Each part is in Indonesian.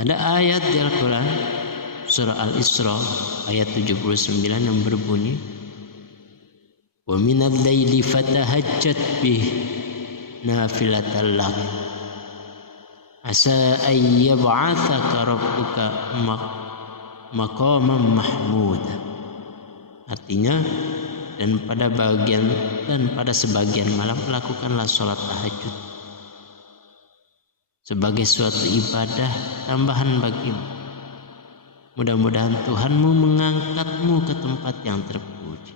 Ada ayat di Al-Quran surah Al-Isra ayat 79 yang berbunyi, wa minal laili fatahajjat bih nafilatan lak asa ay yab'atsaka rabbuka maqaman mahmuda. Artinya, dan pada sebagian malam lakukanlah sholat tahajud sebagai suatu ibadah tambahan bagimu. Mudah-mudahan Tuhanmu mengangkatmu ke tempat yang terpuji.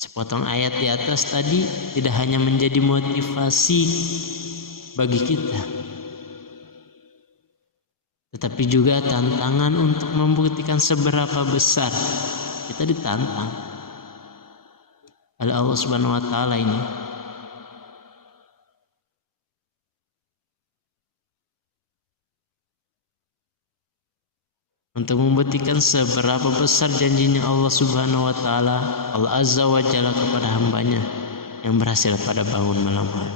Sepotong ayat di atas tadi tidak hanya menjadi motivasi bagi kita, tetapi juga tantangan untuk membuktikan seberapa besar kita ditantang oleh Allah Subhanahu wa taala ini. Untuk membuktikan seberapa besar janjinya Allah Subhanahu wa taala, Allah Azza wa Jalla kepada hambanya yang berhasil pada bangun malam hari.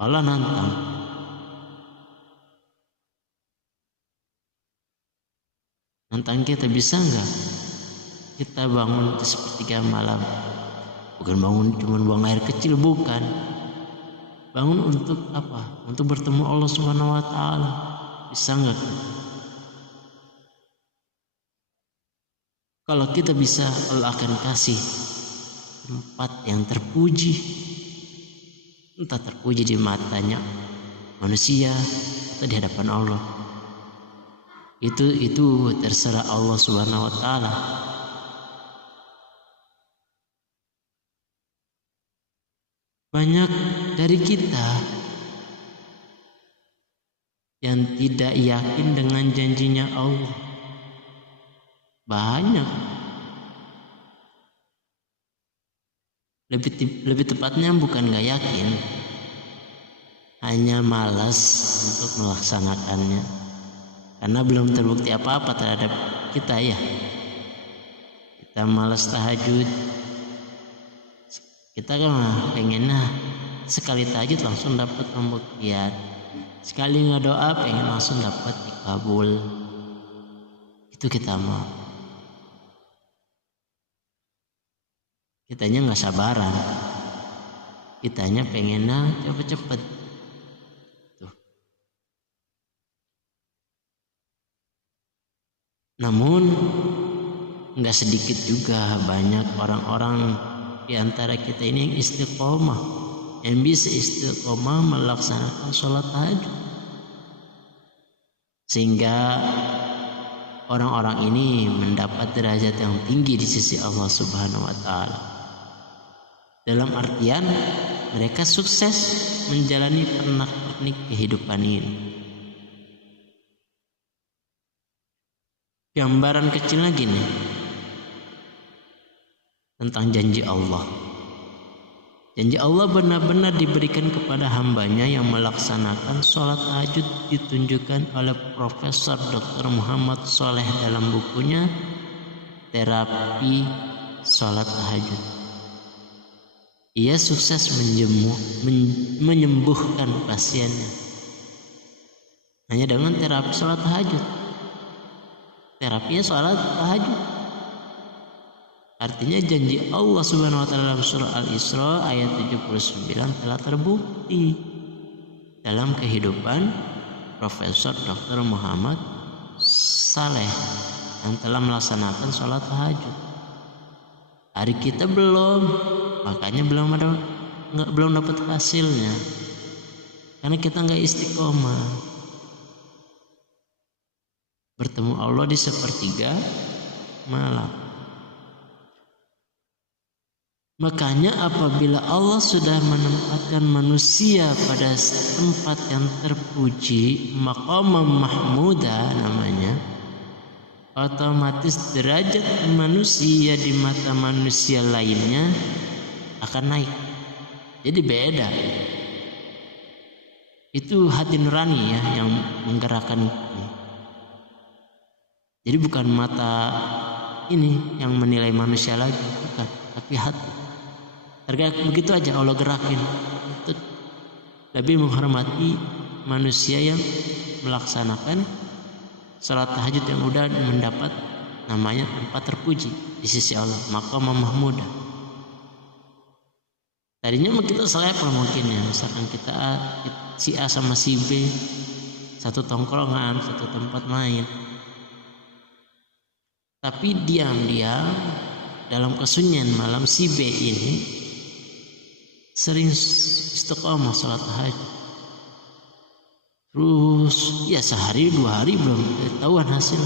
Allah nantang. Nantang kita, bisa enggak kita bangun di sepertiga malam? Bukan bangun cuma buang air kecil, bukan. Bangun untuk apa? Untuk bertemu Allah Subhanahu wa taala. Bisa enggak? Kalau kita bisa, Allah akan kasih tempat yang terpuji. Entah terpuji di matanya manusia atau di hadapan Allah. Itu terserah Allah Subhanahu wa taala. Banyak dari kita yang tidak yakin dengan janjinya Allah. Banyak. Lebih tepatnya bukan gak yakin, hanya malas untuk melaksanakannya, karena belum terbukti apa-apa terhadap kita ya. Kita malas tahajud. Kita kan pengennya sekali tahajud langsung dapat pembuktian, sekali ngedoa pengen langsung dapat dikabul. Itu kita mau. Kitanya nggak sabaran, kitanya pengennya cepet-cepet. Tuh. Namun nggak sedikit juga banyak orang-orang di antara kita ini yang istiqomah, yang bisa istiqomah melaksanakan sholat tahajud, sehingga orang-orang ini mendapat derajat yang tinggi di sisi Allah Subhanahu wa taala. Dalam artian mereka sukses menjalani pernak-pernik kehidupan ini. Gambaran kecil lagi nih tentang janji Allah. Janji Allah benar-benar diberikan kepada hambanya yang melaksanakan sholat tahajud, ditunjukkan oleh Profesor Dr. Muhammad Shaleh dalam bukunya Terapi Sholat Tahajud. Ia sukses menyembuhkan pasiennya hanya dengan terapi sholat tahajud. Terapinya sholat tahajud. Artinya janji Allah Subhanahu wa taala dalam surah Al-Isra ayat 79 telah terbukti dalam kehidupan Profesor Dr. Muhammad Shaleh yang telah melaksanakan sholat tahajud. Hari kita belum, makanya belum dapat hasilnya, karena kita nggak istiqomah. Bertemu Allah di sepertiga malam. Makanya apabila Allah sudah menempatkan manusia pada tempat yang terpuji, maqamam mahmuda namanya, otomatis derajat manusia di mata manusia lainnya akan naik. Jadi beda. Itu hati nurani ya yang menggerakkan ini. Jadi bukan mata ini yang menilai manusia lagi, bukan, tapi hati. Tergerak begitu aja Allah gerakin. Itu lebih menghormati manusia yang melaksanakan salat tahajud yang udah mendapat namanya tempat terpuji di sisi Allah, maqam mahmudah. Tadinya kita selevel mungkin ya, misalkan kita si A sama si B satu tongkrongan, satu tempat main. Tapi diam-diam dalam kesunyian malam si B ini sering istiqomah salat tahajud. Terus ya sehari 2 hari belum ketahuan hasil.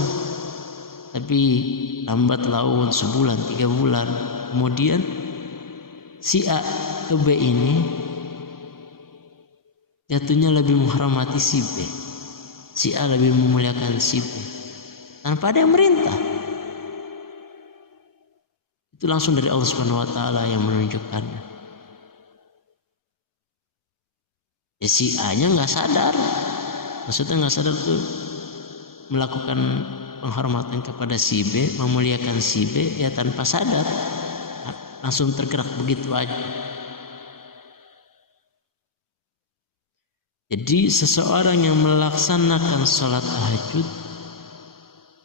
Tapi lambat laun sebulan 3 bulan kemudian si A ke B ini jatuhnya lebih menghormati si B. Si A lebih memuliakan si B tanpa ada yang merintah. Itu langsung dari Allah Subhanahu wa taala yang menunjukkannya. Ya si A-nya enggak sadar. Maksudnya enggak sadar tuh melakukan penghormatan kepada si B, memuliakan si B ya tanpa sadar. Langsung tergerak begitu aja. Jadi seseorang yang melaksanakan sholat tahajud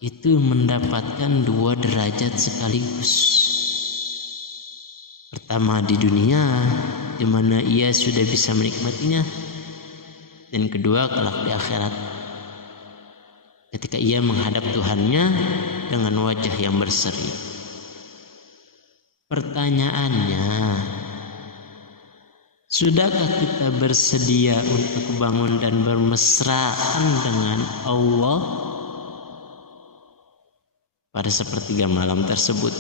itu mendapatkan 2 derajat sekaligus. Pertama di dunia, di mana ia sudah bisa menikmatinya, dan kedua kelak di akhirat, ketika ia menghadap Tuhannya dengan wajah yang berseri. Pertanyaannya, sudahkah kita bersedia untuk bangun dan bermesraan dengan Allah pada sepertiga malam tersebut?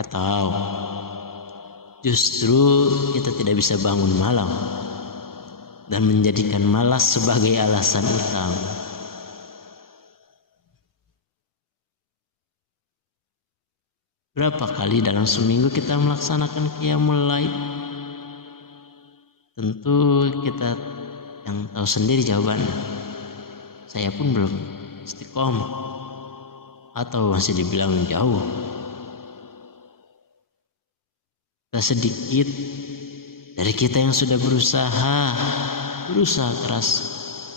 Atau justru kita tidak bisa bangun malam dan menjadikan malas sebagai alasan utama? Berapa kali dalam seminggu kita melaksanakan qiyamul lail? Tentu kita yang tahu sendiri jawabannya. Saya pun belum istiqomah atau masih dibilang jauh. Tak sedikit dari kita yang sudah berusaha keras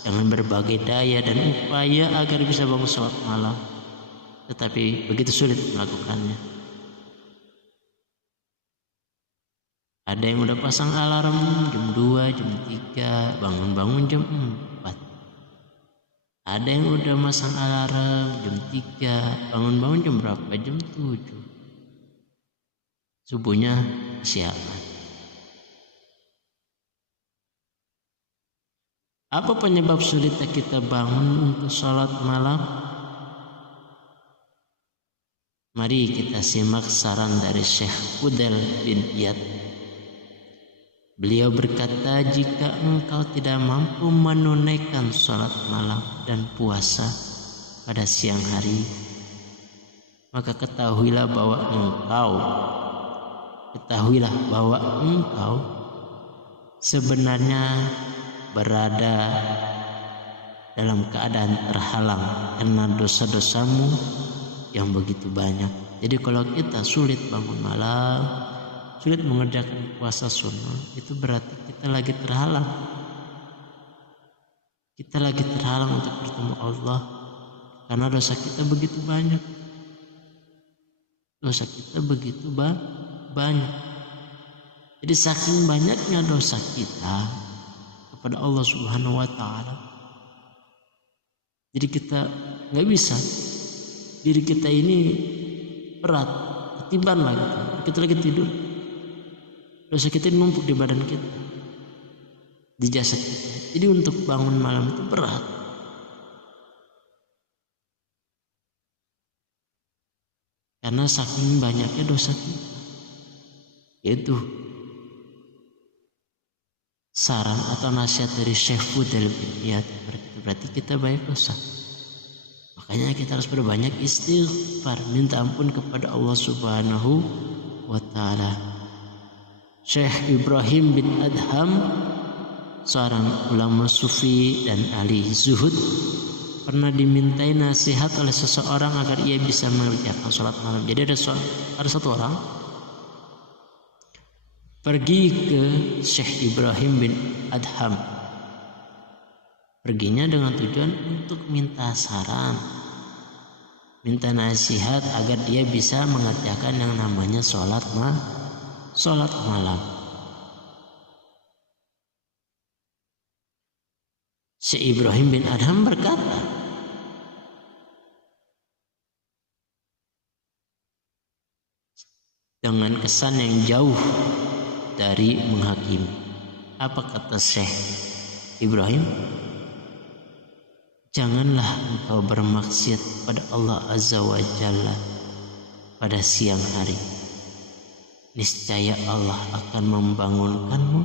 dengan berbagai daya dan upaya agar bisa bangun sholat malam, tetapi begitu sulit melakukannya. Ada yang udah pasang alarm jam 2, jam 3, bangun-bangun jam 4. Ada yang udah masang alarm jam 3, bangun-bangun jam berapa? Jam 7. Subuhnya siaran. Apa penyebab sulitnya kita bangun untuk sholat malam? Mari kita simak saran dari Syekh Fudail bin Iyad. Beliau berkata, jika engkau tidak mampu menunaikan sholat malam dan puasa pada siang hari, maka ketahuilah bahwa engkau sebenarnya berada dalam keadaan terhalang karena dosa-dosamu yang begitu banyak. Jadi kalau kita sulit bangun malam, sulit mengerjakan puasa sunnah, itu berarti kita lagi terhalang. Kita lagi terhalang untuk bertemu Allah karena dosa kita begitu banyak. Dosa kita begitu banyak. Jadi saking banyaknya dosa kita kepada Allah Subhanahu wa taala, jadi kita nggak bisa, diri kita ini berat, ketiban lagi. Kita lagi tidur, dosa kita numpuk di badan kita, di jasad kita. Jadi untuk bangun malam itu berat. Karena saking banyaknya dosa kita. Itu saran atau nasihat dari Syekh Fudail bin Iyad. Berarti kita banyak dosa. Makanya kita harus berbanyak istighfar, minta ampun kepada Allah Subhanahu wa taala. Syekh Ibrahim bin Adham, seorang ulama sufi dan ahli zuhud, pernah dimintai nasihat oleh seseorang agar ia bisa mengerjakan sholat malam. Jadi ada satu orang pergi ke Syekh Ibrahim bin Adham. Perginya dengan tujuan untuk minta saran, minta nasihat agar dia bisa mengerjakan yang namanya sholat malam. Syekh Ibrahim bin Adham berkata, dengan kesan yang jauh dari menghakimi. Apa kata Syekh Ibrahim? Janganlah engkau bermaksiat pada Allah Azza wa Jalla pada siang hari. Niscaya Allah akan membangunkanmu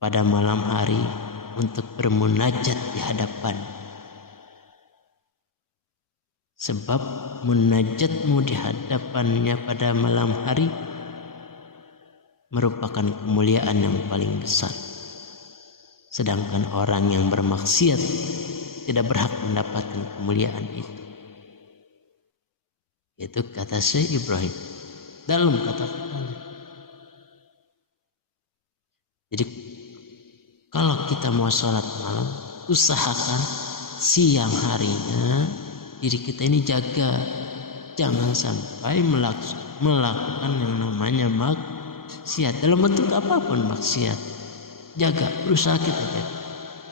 pada malam hari untuk bermunajat di hadapan. Sebab munajatmu di hadapannya pada malam hari merupakan kemuliaan yang paling besar. Sedangkan orang yang bermaksiat tidak berhak mendapatkan kemuliaan itu. Itu kata Syekh Ibrahim dalam kata-katanya. Jadi kalau kita mau sholat malam, usahakan siang harinya diri kita ini jaga, jangan sampai melakukan yang namanya maksiat dalam bentuk apapun maksiat. Jaga, berusaha kita jaga.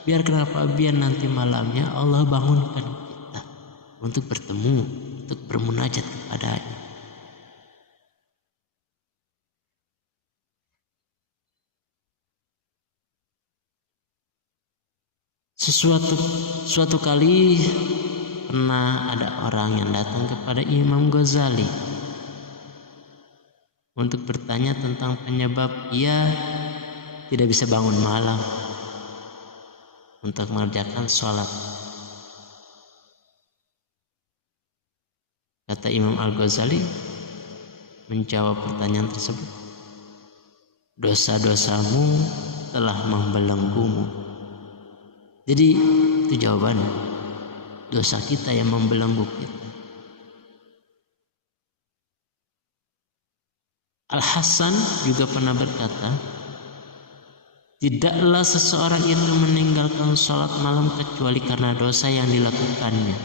Biar kenapa? Biar nanti malamnya Allah bangunkan kita untuk bertemu, untuk bermunajat kepadanya. Suatu kali pernah ada orang yang datang kepada Imam Ghazali untuk bertanya tentang penyebab ia tidak bisa bangun malam untuk mengerjakan sholat. Kata Imam Al-Ghazali menjawab pertanyaan tersebut, dosa-dosamu telah membelenggumu. Jadi itu jawabannya, dosa kita yang membelenggu kita. Al-Hasan juga pernah berkata, tidaklah seseorang itu meninggalkan sholat malam kecuali karena dosa yang dilakukannya.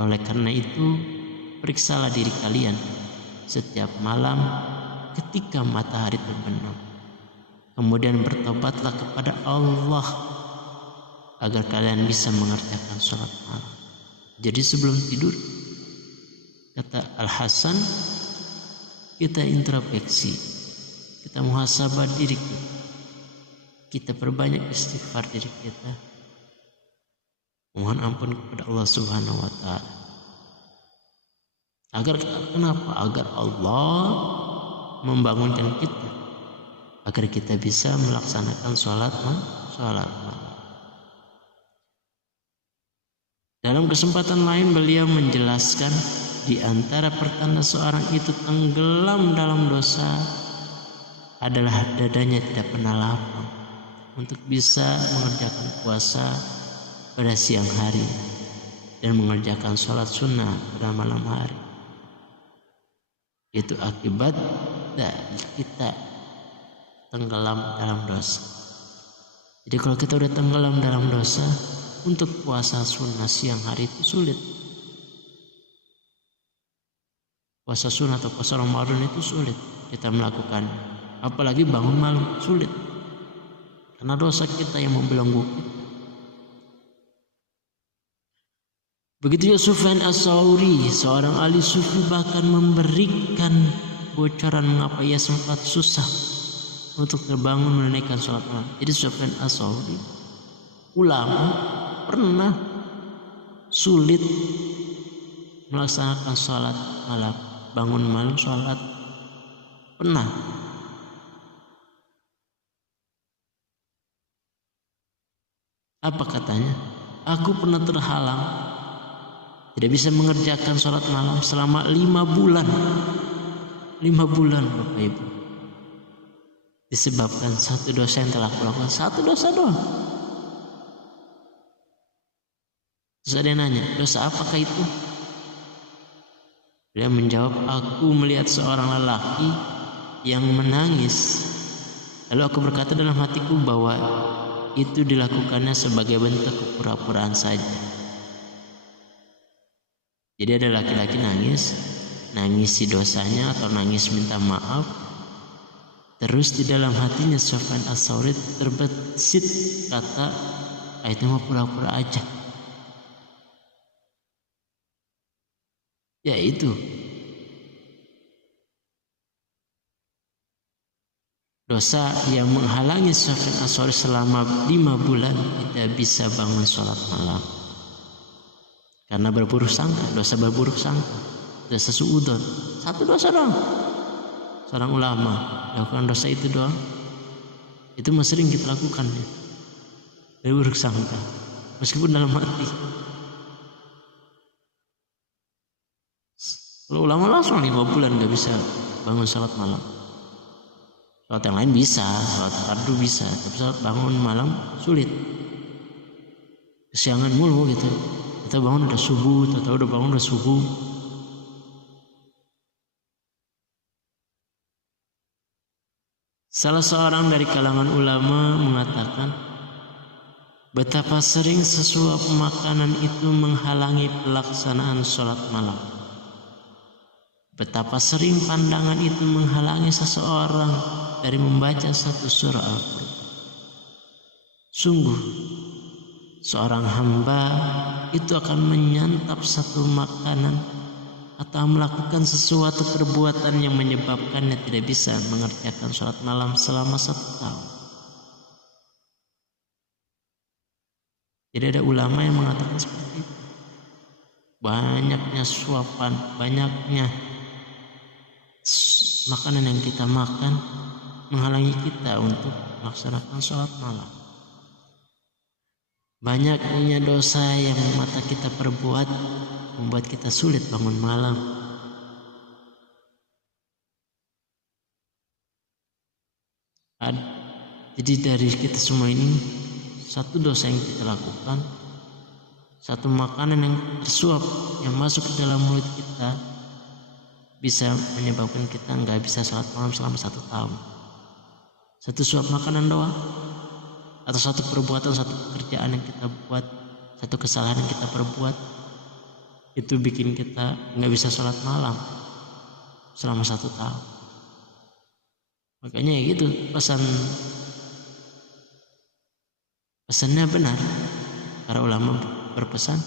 Oleh karena itu, periksalah diri kalian setiap malam ketika matahari terbenam. Kemudian bertobatlah kepada Allah agar kalian bisa mengerjakan sholat malam. Jadi sebelum tidur, kata Al-Hasan, kita introspeksi, kita muhasabah diri kita perbanyak istighfar diri kita, mohon ampun kepada Allah Subhanahu wa Ta'ala. Kenapa? Agar Allah membangunkan kita, agar kita bisa melaksanakan sholat malam. Dalam kesempatan lain beliau menjelaskan, di antara pertanda seorang itu tenggelam dalam dosa adalah dadanya tidak pernah lapang untuk bisa mengerjakan puasa pada siang hari dan mengerjakan sholat sunnah pada malam hari. Itu akibat dari kita tenggelam dalam dosa. Jadi kalau kita udah tenggelam dalam dosa, untuk puasa sunnah siang hari itu sulit. Puasa sunnah atau puasa Ramadan itu sulit kita melakukan, apalagi bangun malam sulit. Karena dosa kita yang membelenggu kita. Begitu juga Sufyan Ats-Tsauri, seorang ahli sufi, bahkan memberikan bocoran mengapa ia sempat susah untuk terbangun menunaikan sholat malam. Jadi Sufyan Ats-Tsauri, ulama, pernah sulit melaksanakan sholat malam, bangun malam sholat, pernah. Apa katanya? Aku pernah terhalang, tidak bisa mengerjakan sholat malam selama 5 bulan. 5 bulan Bapak Ibu. Disebabkan satu dosa yang telah kulakukan, satu dosa doang. Terus ada yang nanya, dosa apakah itu? Dia menjawab, aku melihat seorang lelaki yang menangis. Lalu aku berkata dalam hatiku bahwa itu dilakukannya sebagai bentuk kepura-puraan saja. Jadi ada laki-laki nangis si dosanya atau nangis minta maaf. Terus di dalam hatinya Sufyan Ats-Tsauri terbesit kata, itu mah pura-pura aja. Ya itu. Dosa yang menghalangi Sufyan Ats-Tsauri selama 5 bulan tidak bisa bangun sholat malam. Karena berburuk sangka, dosa berburuk sangka, dosa suudzon. Satu dosa doang. Seorang ulama lakukan dosa itu doang. Itu masih sering kita lakukan ya. Berburuk sangka, meskipun dalam hati. Kalau ulama langsung 5 bulan gak bisa bangun sholat malam. Sholat yang lain bisa, sholat fardu bisa, tapi sholat bangun malam sulit. Kesiangan mulu gitu. Kita bangun udah subuh, tahu udah bangun udah subuh. Salah seorang dari kalangan ulama mengatakan, betapa sering sesuap makanan itu menghalangi pelaksanaan sholat malam. Betapa sering pandangan itu menghalangi seseorang dari membaca satu surah Al-Quran. Sungguh, seorang hamba itu akan menyantap satu makanan atau melakukan sesuatu perbuatan yang menyebabkannya tidak bisa mengerjakan sholat malam selama 1 tahun. Jadi ada ulama yang mengatakan seperti itu. Banyaknya suapan, banyaknya makanan yang kita makan menghalangi kita untuk melaksanakan sholat malam. Banyaknya dosa yang mata kita perbuat membuat kita sulit bangun malam. Jadi dari kita semua ini, satu dosa yang kita lakukan, satu makanan yang tersuap yang masuk ke dalam mulut kita bisa menyebabkan kita nggak bisa sholat malam selama 1 tahun. Satu suap makanan doang, atau satu perbuatan, satu pekerjaan yang kita buat, satu kesalahan yang kita perbuat, itu bikin kita nggak bisa sholat malam selama 1 tahun. Makanya ya gitu, pesannya benar. Para ulama berpesan,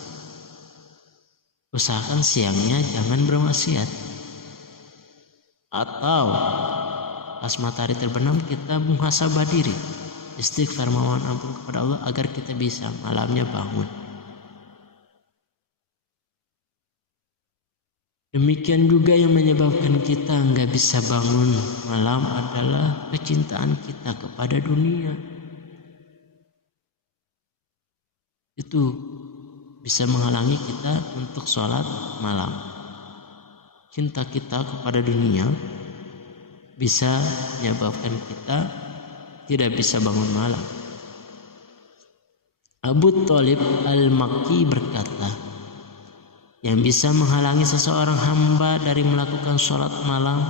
usahakan siangnya jangan bermaksiat, atau pas matahari terbenam kita muhasabah diri, istighfar, mohon ampun kepada Allah agar kita bisa malamnya bangun. Demikian juga yang menyebabkan kita nggak bisa bangun malam adalah kecintaan kita kepada dunia. Itu bisa menghalangi kita untuk sholat malam. Cinta kita kepada dunia bisa menyebabkan kita tidak bisa bangun malam. Abu Thalib Al-Makki berkata, yang bisa menghalangi seseorang hamba dari melakukan sholat malam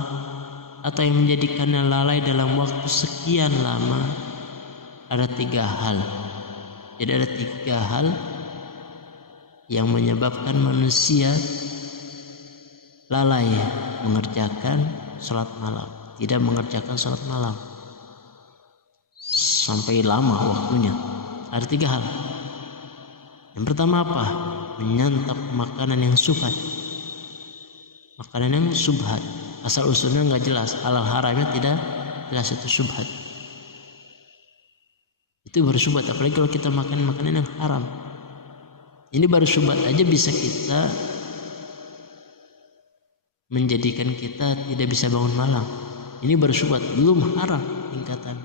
atau yang menjadikannya lalai dalam waktu sekian lama ada 3 hal. Jadi ada 3 hal yang menyebabkan manusia lalai mengerjakan sholat malam, tidak mengerjakan sholat malam sampai lama waktunya. Ada 3 hal. Yang pertama apa? Menyantap makanan yang subhat. Makanan yang subhat, asal usulnya nggak jelas, halal haramnya tidak jelas, itu subhat. Itu baru subhat, apalagi kalau kita makan makanan yang haram. Ini baru subhat aja bisa kita menjadikan kita tidak bisa bangun malam. Ini baru subhat, belum haram tingkatan.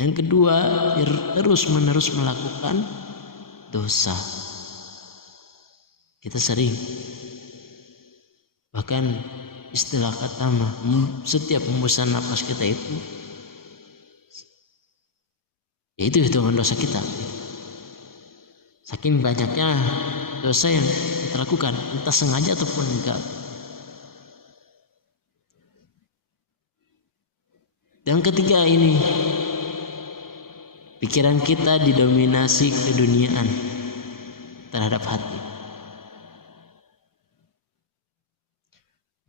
Yang kedua, terus menerus melakukan dosa. Kita sering, bahkan istilah kata setiap hembusan napas kita itu, yaitu hitungan dosa kita. Saking banyaknya dosa yang kita lakukan, entah sengaja ataupun enggak. Yang ketiga ini, pikiran kita didominasi keduniaan terhadap hati.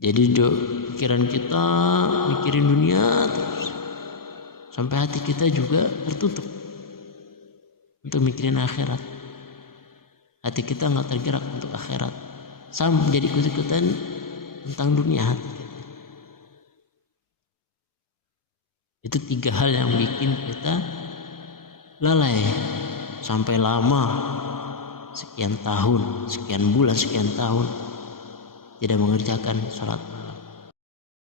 Jadi pikiran kita mikirin dunia terus, sampai hati kita juga tertutup untuk mikirin akhirat. Hati kita nggak tergerak untuk akhirat, sama jadi ikut-ikutan tentang dunia hati kita. Itu 3 hal yang bikin kita lalai sampai lama, sekian tahun, sekian bulan, sekian tahun tidak mengerjakan sholat